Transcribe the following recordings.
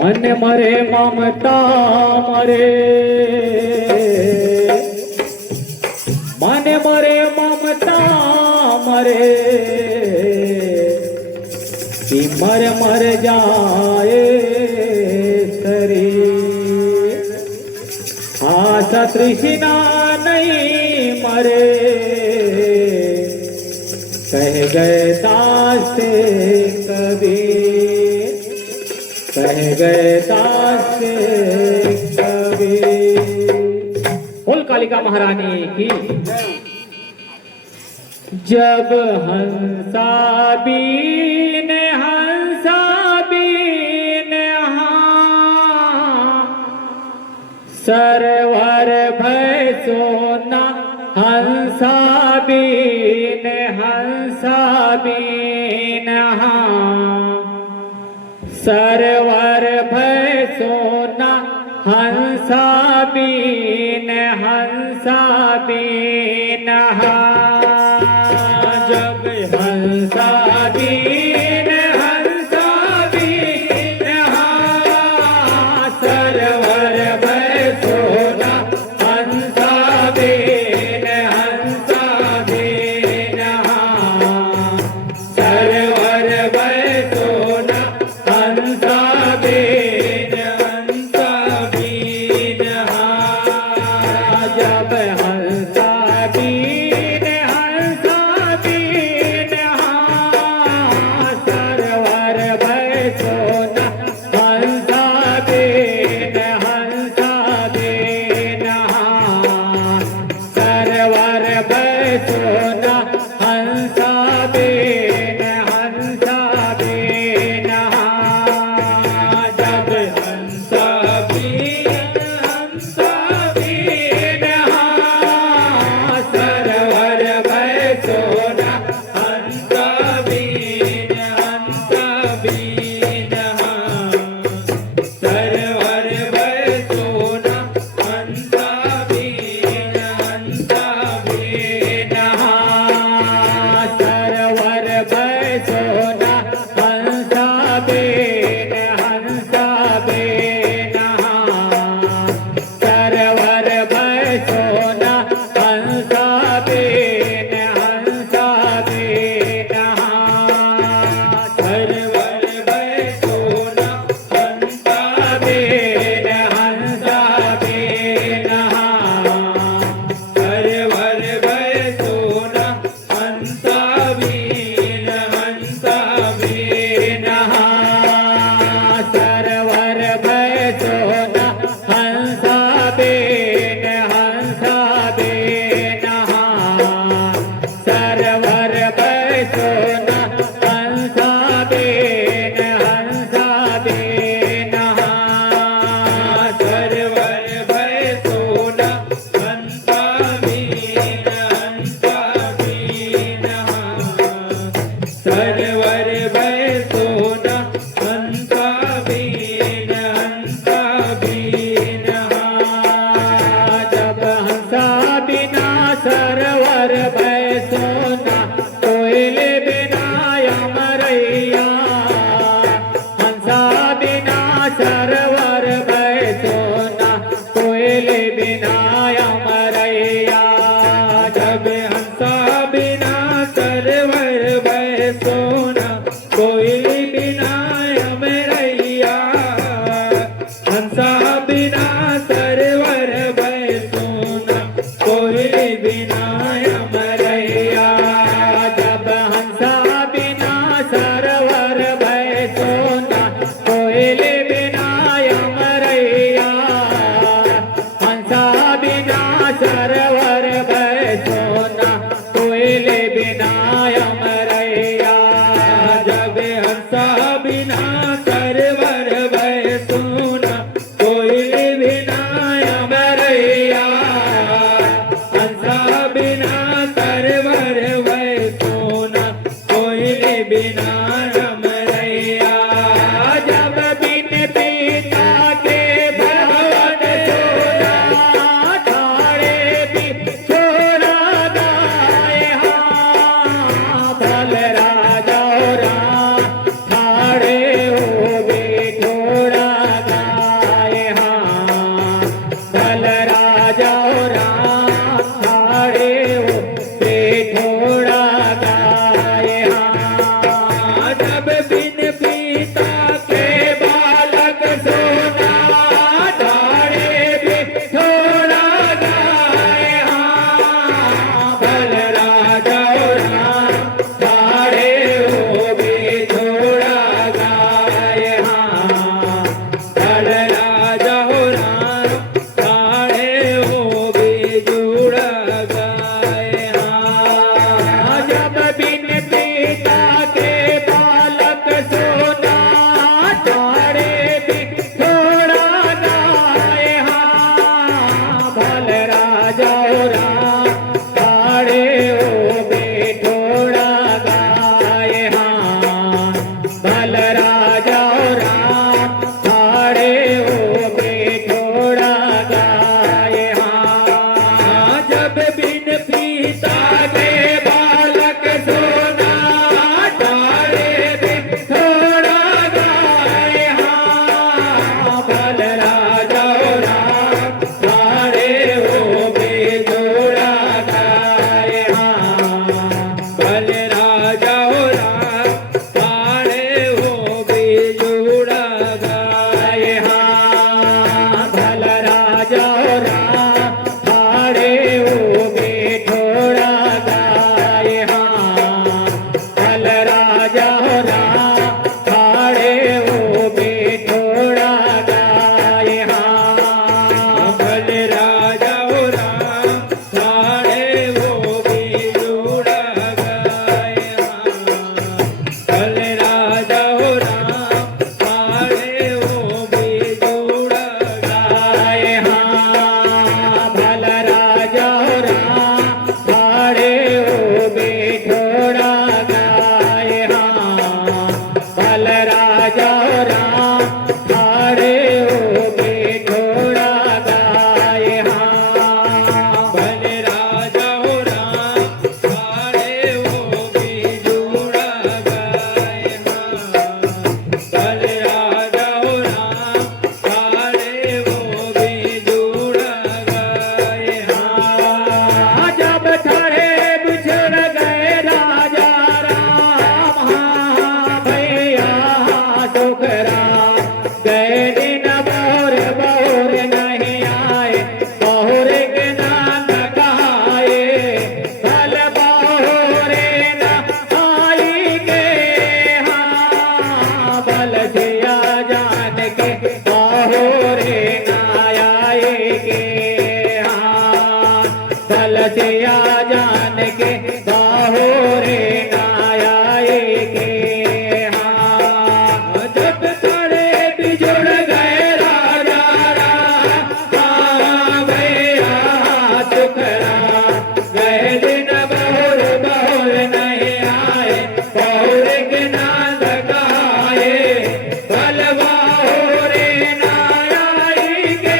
मन मरे ममता मरे, मन मरे ममता मरे, कि मर मर जाए शरीर। आशा तृष्णा नहीं मरे, कह गए दास से कबीर, कह गए दास से कबीर। बोल कालिका महारानी की। जब हंसा बीन हंसा बीन सरवर भय सोना, हंसा बीन सरवर भय सोना, हंसा बीन जब हंसा बीन सरवर भय सोना, हंसा बीन सरवर भय सोना, हंसा बीन जब हंसा बीन सरवर भय सोना, हंसा बीन सरवर भय सोना, हंसा बीन जब हंसा बीन सरवर भय सोना, हंसा बीन सरवर भय सोना, हंसा बीन सरवर भय सोना, हंसा बीन सरवर भय सोना, हंसा बीन सरवर भय सोना, हंसा बीन सरवर भय सोना, हंसा बीन सरवर भय सोना, हंसा बीन सरवर भय सोना, हंसा बीन सरवर भय सोना, हंसा बीन सरवर भय सोना, हंसा बीन जब हंसा बिना सरवर भय सोना, कोयले बिना अमरैया, हंसा बिना सरवर भय सोना, कोयले बिना अमरैया। जब हंसा बिना सरवर भय सोना, कोयले बिना अमरैया, हंसा बिना सरवर भय सोना, कोयले बिना अमरैया। जब हंसा बिना सरवर भय सोना, कोयले बिना अमरैया, हंसा बिना सरवर भय सोना, कोयले बिना अमरैया। जब हंसा बिना सरवर भय सोना, कोयले बिना अमरैया, हंसा बिना सरवर भय सोना, कोयले बिना अमरैया। जब बिन पिता के भगवान राजा राम हाड़े वो बेठोड़ा गाए हाँ भल राजा राम हाड़े वो बेठोड़ा गाए हाँ भल राजा राम हाड़े वो बेजोड़ा गाए भल राजा राम हाड़े वो बेजोड़ा गाए हाँ भल राजा राम हाड़े वो बेठोड़ा गाए हाँ भल राजा राम हाड़े वो बेठोड़ा गाए हाँ भल राजा राम हाड़े वो बेजोड़ा गाए भल राजा राम हाड़े वो बेजोड़ा गाए जब थड़े बिछड़ गए राजा राम हाँ भैया सुख राम गए दिन बोर बोर नहीं आए बोर के नाम कहाए भल बोरे न आई के हाँ भल सिया जान के बोरे न आए के हाँ भल सिया जान के बाहोरे नायाए के हाँ जब थड़े बिछुड़ गए राजा राम हाँ भैया सुख राम गए दिन बहुर बहुर नहीं आए बहुर के नाद गाए भल बाहोरे नायाई के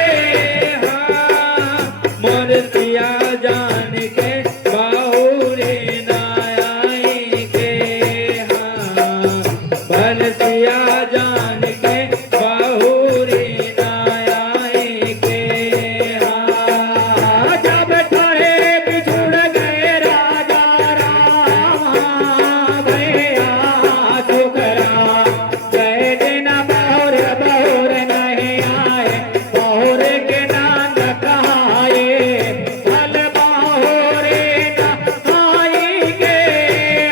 हाँ मोर सिया जान के बाहुरे नाई के हाँ भल सिया जान के बाहुरे नाई के हाँ जब थड़े बिछुड़ गए राजा राम हाँ भैया सुख राम गए दिन बहुर बहुर नहीं आए बहुर के नाम कहाए भल बाहोरे न आई के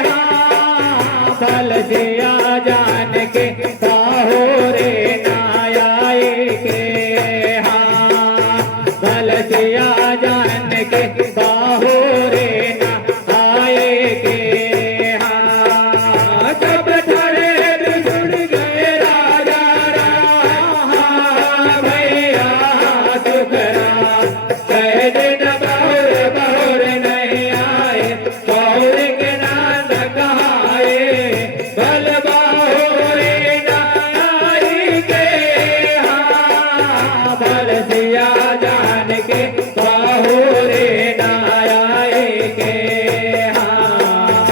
हाँ भल सिया जान के बाहोरे न आए के हाँ भल सिया जान के बाहोरे न आए के हाँ जब थड़े बिछुड़ गए राजा राम हाँ भैया सुख राम गए दिन बहुर बहुर नहीं आए बहुर के नाद कहाए भल बाहोरे न आई के हाँ भल सिया जान के बाहोरे न आए के हाँ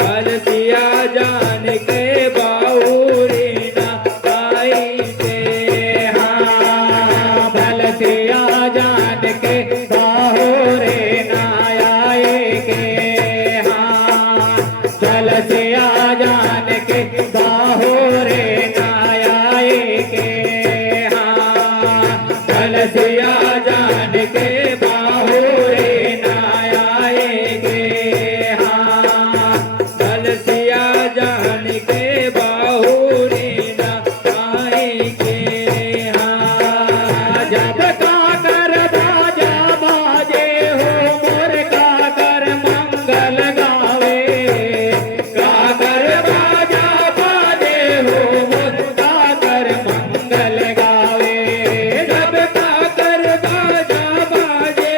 भल सिया जान के बाहुरे नाई के हाँ भल सिया जान के बाहोरे न आए के हाँ भल सिया जान के बाहोरे न आए के हाँ भल सिया जान के बाहोरे न आए के हाँ भल सिया जान के बाहुरे नाई के हाँ जब काकर बाजा बाजे हो मोर काकर मंगल गावे काकर बाजा बाजे हो मोर काकर मंगल गावे जब काकर बाजा बाजे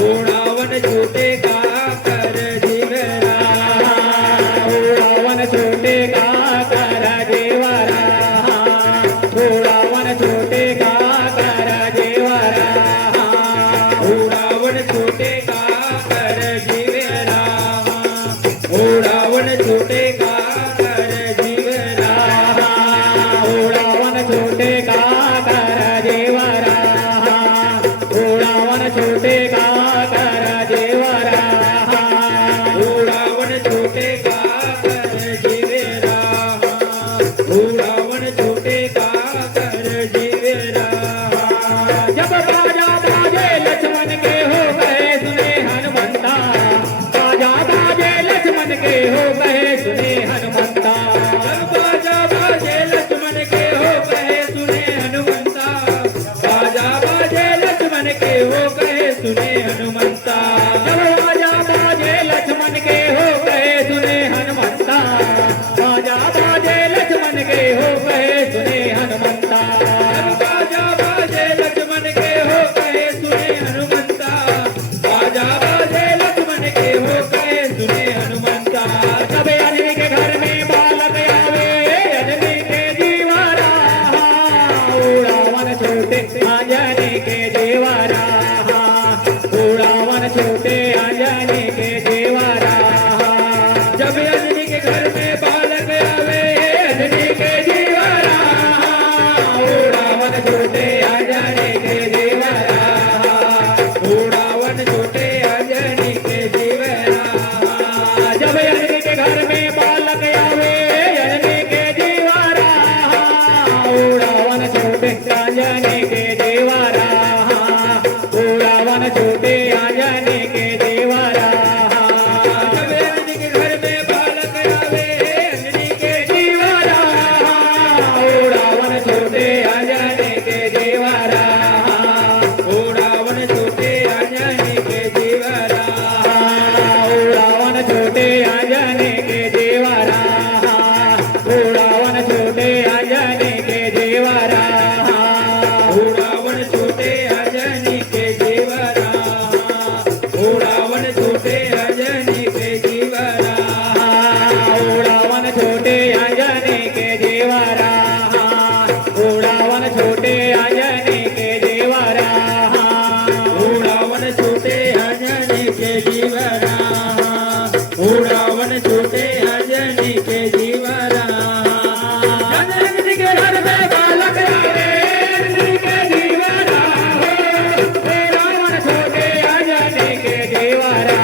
रावण छूटे का कर जीवरा रावण छोटे का कर जीवरा रावण छोटे का कर जीवरा रावण छूटे का कर जीवरा रावण छूटे का कर जीवरा रावण छोटे का कर जीवरा रावण छोटे का कर जीवरा रावण छूटे का कर जीवरा रावण छूटे का कर जीवरा जब बाजा बाजे लक्ष्मण के हो गए सुने हनुमंता बाजा बाजे लक्ष्मण के हो गए सुने हनुमंता बाजा बाजे लक्ष्मण के हो गए सुने हनुमंता बाजा बाजे लक्ष्मण के हो गए सुने हनुमंता जब बाजा बाजे लक्ष्मण के हो गए सुने हनुमंता बाजा बाजे लक्ष्मण के हो गए सुने हनुमंता बाजा बाजे लक्ष्मण के हो गए सुने हनुमंता बाजा बाजे लक्ष्मण के हो गए सुने हनुमंता तब अजय के घर में बालक आवे अजय के जीवारा रावण छोटे आजने के जीवारा रावण छोटे आजने के जीवारा जब अजनी के घर में बालक आवे अजनी के जीवारा रावण छोटे आजने के जीवारा रावण छोटे अजनी के जीवरा जब अजय के घर में बालक आवे अजय के जीवारा रावण छोटे आजने के जीवारा रावण छोटे आजने के जीवारा जब अजनी के घर में बालक आवे अजनी के जीवारा रावण छोटे आजने के जीवारा रावण छोटे अजनी के जीवरा रावण छोटे आजने के जीवारा रावण छोटे आजने के जीवारा रावण छोटे अजनी के जीवरा रावण छोटे अजनी के जीवरा रावण छोटे आजने के जीवारा रावण छोटे आजने के जीवारा रावण छोटे अजनी के जीवरा रावण छोटे अजनी के जीवरा अजय के घर में बालक आवे अजय के जीवारा रावण छोटे आजने के जीवारा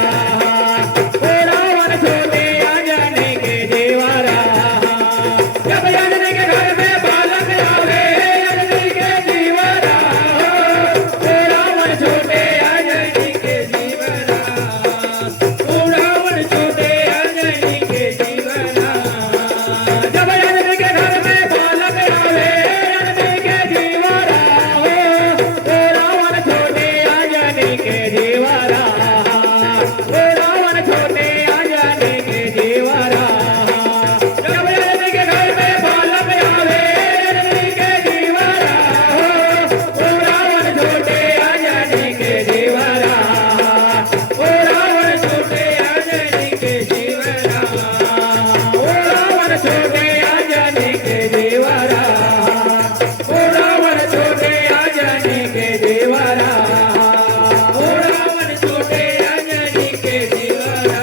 रावण छोटे आजने के जीवारा जब अजय के घर में बालक आवे अजय के जीवारा रावण छोटे अजनी के जीवरा रावण छोटे अजनी के जीवरा जब अजय के घर में बालक आवे अजय के जीवारा रावण छोटे आजने के जीवारा रावण छोटे आजने के जीवारा जब अजय के घर में बालक आवे अजय के जीवारा रावण छोटे आजने के जीवारा रावण छोटे अजनी के जीवरा रावण छोटे आजने के जीवारा रावण छोटे आजने के जीवारा रावण छोटे अजनी के जीवरा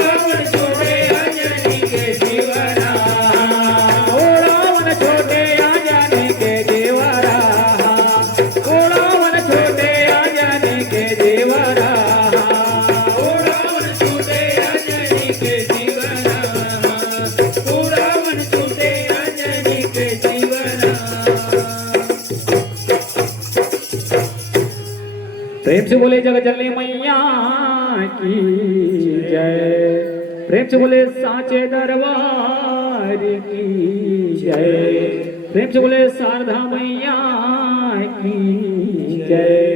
रावण छोटे अजनी के जीवरा रावण छोटे आजने के जीवारा रावण छोटे आजने के जीवारा रावण छोटे अजनी के जीवरा रावण छोटे अजनी के जीवरा प्रेम से बोले जग जननी मैया की जय प्रेम से बोले साचे दरबार की जय प्रेम से बोले शारदा मैया की जय।